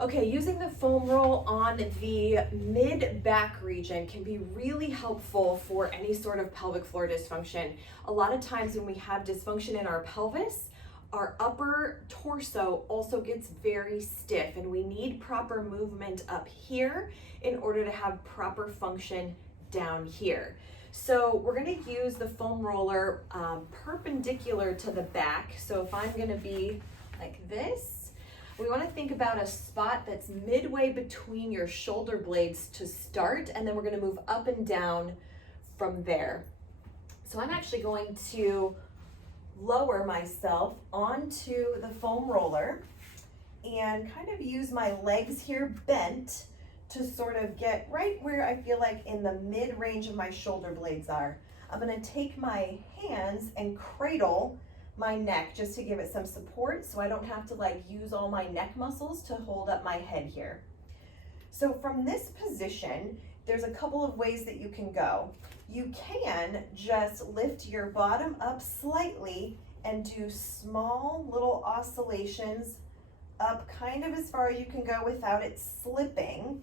Okay, using the foam roll on the mid-back region can be really helpful for any sort of pelvic floor dysfunction. A lot of times when we have dysfunction in our pelvis, our upper torso also gets very stiff, and we need proper movement up here in order to have proper function down here. So we're going to use the foam roller perpendicular to the back. So if I'm going to be like this, we want to think about a spot that's midway between your shoulder blades to start, and then we're going to move up and down from there. So I'm actually going to lower myself onto the foam roller and kind of use my legs here bent to sort of get right where I feel like in the mid-range of my shoulder blades are. I'm going to take my hands and cradle my neck just to give it some support so I don't have to like use all my neck muscles to hold up my head here. So from this position, there's a couple of ways that you can go. You can just lift your bottom up slightly and do small little oscillations up kind of as far as you can go without it slipping,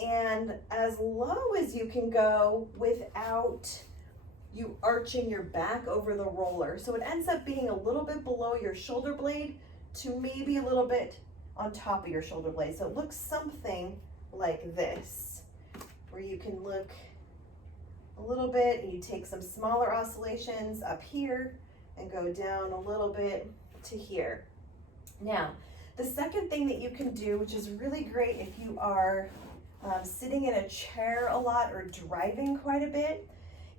and as low as you can go without you arching your back over the roller. So it ends up being a little bit below your shoulder blade to maybe a little bit on top of your shoulder blade. So it looks something like this, where you can look a little bit and you take some smaller oscillations up here and go down a little bit to here. Now, the second thing that you can do, which is really great if you are sitting in a chair a lot or driving quite a bit,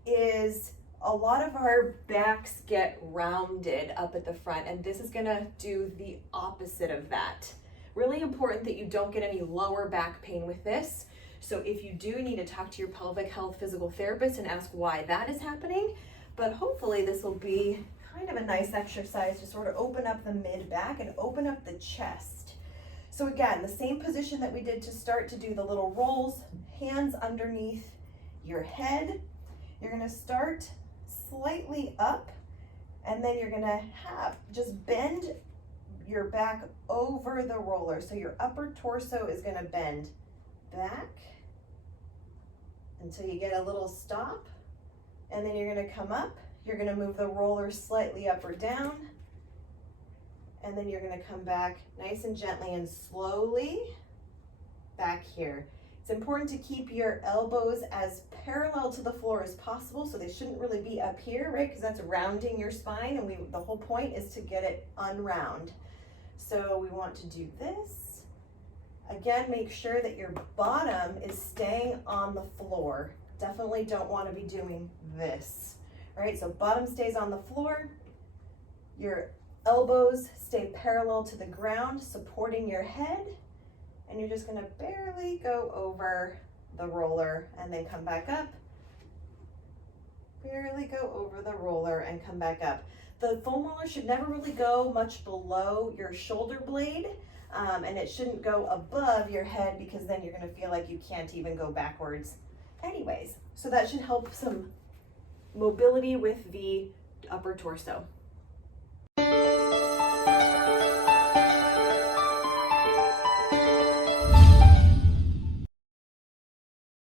is a lot of our backs get rounded up at the front, and this is gonna do the opposite of that. Really important that you don't get any lower back pain with this. So if you do need to talk to your pelvic health physical therapist and ask why that is happening, but hopefully this will be kind of a nice exercise to sort of open up the mid back and open up the chest. So again, the same position that we did to start to do the little rolls, hands underneath your head. You're gonna start slightly up, and then you're gonna just bend your back over the roller. So your upper torso is gonna bend back until you get a little stop, and then you're gonna come up. You're gonna move the roller slightly up or down, and then you're gonna come back nice and gently and slowly back here. It's important to keep your elbows as parallel to the floor as possible, so they shouldn't really be up here, right? Because that's rounding your spine, and the whole point is to get it unround. So we want to do this. Again, make sure that your bottom is staying on the floor. Definitely don't want to be doing this, right? So bottom stays on the floor. Your elbows stay parallel to the ground, supporting your head. And you're just gonna barely go over the roller and then come back up. Barely go over the roller and come back up. The foam roller should never really go much below your shoulder blade, and it shouldn't go above your head, because then you're gonna feel like you can't even go backwards anyways. So that should help some mobility with the upper torso.